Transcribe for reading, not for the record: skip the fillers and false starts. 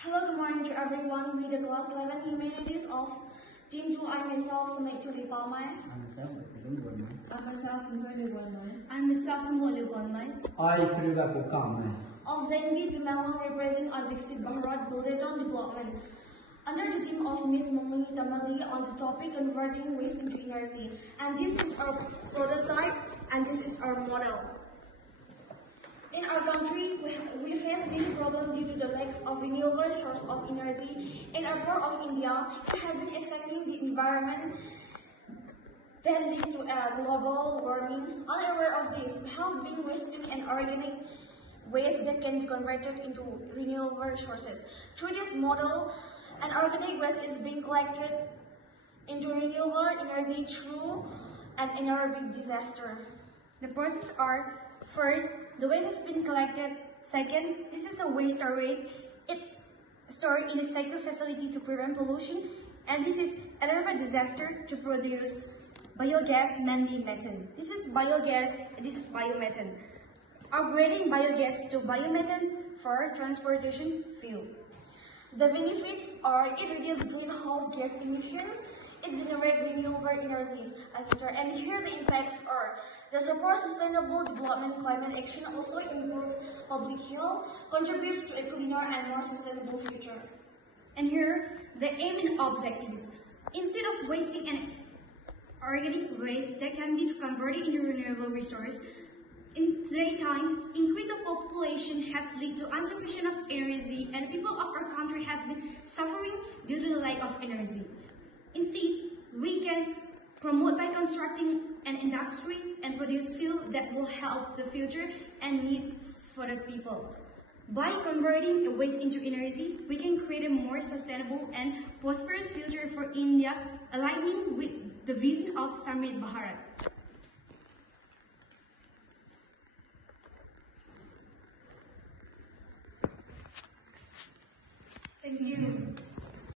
Hello, good morning to everyone. We the class 11 humanities of Team 2. I'm myself, Samay Thuli Palmai. I'm myself, Tilum Gonmai. I'm myself, Sintoy Gonmai. I'm myself, Moli Gonmai. I Kriga Pokamai. Of Zengi to Melon representing Advixit Bharat Bulletin Development. Under the team of Ms. Mummy Tamali on the topic converting waste into energy. And this is our prototype and this is our model. In our country, we face many problems due to the lack of renewable source of energy. In our part of India, it has been affecting the environment that lead to global warming. Unaware of this, we have been wasting an organic waste that can be converted into renewable sources. Through this model, an organic waste is being collected into renewable energy through an anaerobic disaster. The processes are: first, the waste has been collected. Second, this is a waste storage. It stored in a secure facility to prevent pollution. And this is anaerobic disaster to produce biogas, mainly methane. This is biogas, this is biomethane. Upgrading biogas to biomethane for transportation fuel. The benefits are it reduces greenhouse gas emission, it generates renewable energy, etc. And here the impacts are: the support sustainable development, climate action, also improve public health, contributes to a cleaner and more sustainable future. And here, the aim and objectives. Instead of wasting an organic waste that can be converted into renewable resource, in today's times, increase of population has led to insufficient of energy, and people of our country has been suffering due to the lack of energy. Instead, we can promote by constructing an industry and produce fuel that will help the future and needs for the people. By converting a waste into energy, we can create a more sustainable and prosperous future for India, aligning with the vision of Samrit Bharat.